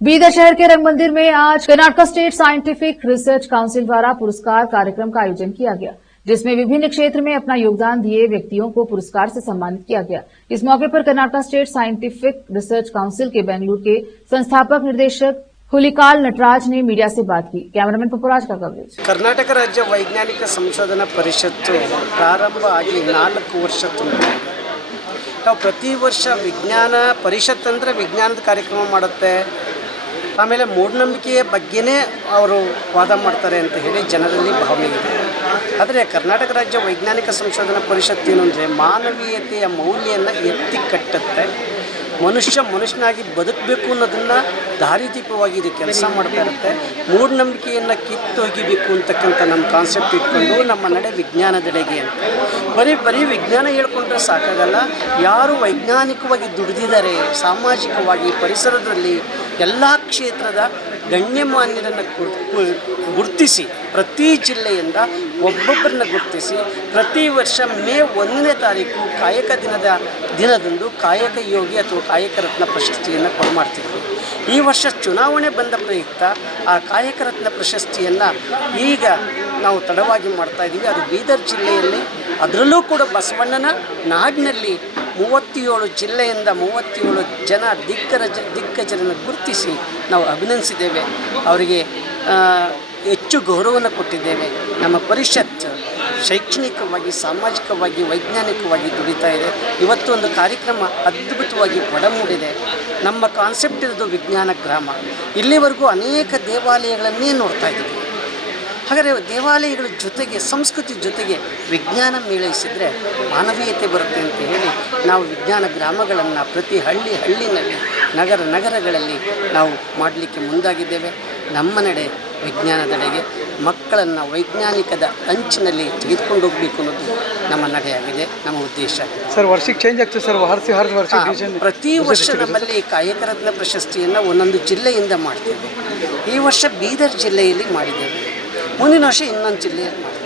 बीदर शहर के रंग मंदिर में आज Karnataka state scientific research council द्वारा पुरस्कार कार्यक्रम का आयोजन किया गया, जिसमें विभिन्न क्षेत्र में अपना योगदान दिए व्यक्तियों को पुरस्कार से सम्मानित किया गया। इस मौके पर Karnataka state scientific research council के बेंगलुरु के संस्थापक निर्देशक हुलिकाल नटराज ने मीडिया से बात की। कैमरामैन पपुराज का कवरेज। कर्नाटक राज्य वैज्ञानिक संशोधना परिषत् प्रारंभ आಗಿ 4 ವರ್ಷ ತುಂಬಿದೆ। ನಾವು ಪ್ರತಿ ವರ್ಷ ವಿಜ್ಞಾನ ಪರಿಷತ್ ಅಂದರೆ ವಿಜ್ಞಾನದ ಕಾರ್ಯಕ್ರಮ ಮಾಡುತ್ತೆ, ಆಮೇಲೆ ಮೂಢನಂಬಿಕೆಯ ಬಗ್ಗೆನೇ ಅವರು ವಾದ ಮಾಡ್ತಾರೆ ಅಂತ ಹೇಳಿ ಜನರಲ್ಲಿ ಭಾವನೆ ಇದೆ. ಆದರೆ ಕರ್ನಾಟಕ ರಾಜ್ಯ ವೈಜ್ಞಾನಿಕ ಸಂಶೋಧನಾ ಪರಿಷತ್ ಏನು ಅಂದರೆ ಮಾನವೀಯತೆಯ ಮೌಲ್ಯವನ್ನು ಎತ್ತಿ ಕಟ್ಟುತ್ತೆ. ಮನುಷ್ಯನಾಗಿ ಬದುಕಬೇಕು ಅನ್ನೋದನ್ನು ದಾರಿದೀಪವಾಗಿ ಇದು ಕೆಲಸ ಮಾಡ್ತಾ ಇರುತ್ತೆ. ಮೂಢನಂಬಿಕೆಯನ್ನು ಕಿತ್ತೊಗಿಬೇಕು ಅಂತಕ್ಕಂಥ ನಮ್ಮ ಕಾನ್ಸೆಪ್ಟ್ ಇಟ್ಕೊಂಡು ನಮ್ಮ ನಡೆ ವಿಜ್ಞಾನದೆಡೆಗೆ ಅಂತ ಬರೀ ವಿಜ್ಞಾನ ಹೇಳ್ಕೊಂಡ್ರೆ ಸಾಕಾಗಲ್ಲ. ಯಾರು ವೈಜ್ಞಾನಿಕವಾಗಿ ದುಡಿದಿದ್ದಾರೆ, ಸಾಮಾಜಿಕವಾಗಿ ಪರಿಸರದಲ್ಲಿ ಎಲ್ಲ ಕ್ಷೇತ್ರದ ಗಣ್ಯಮಾನ್ಯರನ್ನು ಗುರುತಿಸಿ ಪ್ರತಿ ಜಿಲ್ಲೆಯಿಂದ ಒಬ್ಬೊಬ್ಬರನ್ನ ಗುರುತಿಸಿ ಪ್ರತಿ ವರ್ಷ ಮೇ 1ನೇ ತಾರೀಕು ಕಾಯಕ ದಿನದಂದು ಕಾಯಕ ಯೋಗಿ ಅಥವಾ ಕಾಯಕ ರತ್ನ ಪ್ರಶಸ್ತಿಯನ್ನು ಕೊಡಮಾಡ್ತಿದ್ವಿ. ಈ ವರ್ಷ ಚುನಾವಣೆ ಬಂದ ಪ್ರಯುಕ್ತ ಆ ಕಾಯಕ ರತ್ನ ಪ್ರಶಸ್ತಿಯನ್ನು ಈಗ ನಾವು ತಡವಾಗಿ ಮಾಡ್ತಾಯಿದ್ದೀವಿ. ಅದು ಬೀದರ್ ಜಿಲ್ಲೆಯಲ್ಲಿ, ಅದರಲ್ಲೂ ಕೂಡ ಬಸವಣ್ಣನ ನಾಡಿನಲ್ಲಿ 37 ಜಿಲ್ಲೆಯಿಂದ 37 ಜನ ದಿಗ್ಗಜರನ್ನು ಗುರುತಿಸಿ ನಾವು ಅಭಿನಂದಿಸಿದ್ದೇವೆ. ಅವರಿಗೆ ಹೆಚ್ಚು ಗೌರವವನ್ನು ಕೊಟ್ಟಿದ್ದೇವೆ. ನಮ್ಮ ಪರಿಷತ್ ಶೈಕ್ಷಣಿಕವಾಗಿ, ಸಾಮಾಜಿಕವಾಗಿ, ವೈಜ್ಞಾನಿಕವಾಗಿ ದುಡಿತಾ ಇದೆ. ಇವತ್ತು ಒಂದು ಕಾರ್ಯಕ್ರಮ ಅದ್ಭುತವಾಗಿ ಒಡಮೂಡಿದೆ. ನಮ್ಮ ಕಾನ್ಸೆಪ್ಟ್ ಇರೋದು ವಿಜ್ಞಾನ ಗ್ರಾಮ. ಇಲ್ಲಿವರೆಗೂ ಅನೇಕ ದೇವಾಲಯಗಳನ್ನೇ ನೋಡ್ತಾ ಇದ್ದೀವಿ. ಹಾಗಾದರೆ ದೇವಾಲಯಗಳ ಜೊತೆಗೆ, ಸಂಸ್ಕೃತಿ ಜೊತೆಗೆ ವಿಜ್ಞಾನ ಮೇಳೈಸಿದರೆ ಮಾನವೀಯತೆ ಬರುತ್ತೆ ಅಂತ ಹೇಳಿ ನಾವು ವಿಜ್ಞಾನ ಗ್ರಾಮಗಳನ್ನು ಪ್ರತಿ ಹಳ್ಳಿನಲ್ಲಿ, ನಗರಗಳಲ್ಲಿ ನಾವು ಮಾಡಲಿಕ್ಕೆ ಮುಂದಾಗಿದ್ದೇವೆ. ನಮ್ಮ ನಡೆ ವಿಜ್ಞಾನದೆಡೆಗೆ ಮಕ್ಕಳನ್ನು ವೈಜ್ಞಾನಿಕದ ಅಂಚಿನಲ್ಲಿ ತೆಗೆದುಕೊಂಡು ಹೋಗಬೇಕು ಅನ್ನೋದು ನಮ್ಮ ನಡೆಯಾಗಿದೆ, ನಮ್ಮ ಉದ್ದೇಶ ಆಗಿದೆ. ಸರ್, ವರ್ಷಕ್ಕೆ ಚೇಂಜ್ ಆಗ್ತದೆ ಸರ್, ಪ್ರತಿ ವರ್ಷ ನಮ್ಮಲ್ಲಿ ಕಾಯಕ ರತ್ನ ಪ್ರಶಸ್ತಿಯನ್ನು ಒಂದೊಂದು ಜಿಲ್ಲೆಯಿಂದ ಮಾಡ್ತೇವೆ. ಈ ವರ್ಷ ಬೀದರ್ ಜಿಲ್ಲೆಯಲ್ಲಿ ಮಾಡಿದ್ದೇವೆ, ಮುಂದಿನ ವರ್ಷ ಇನ್ನೊಂದು ಜಿಲ್ಲೆಯಲ್ಲಿ ಮಾಡ್ತೇವೆ.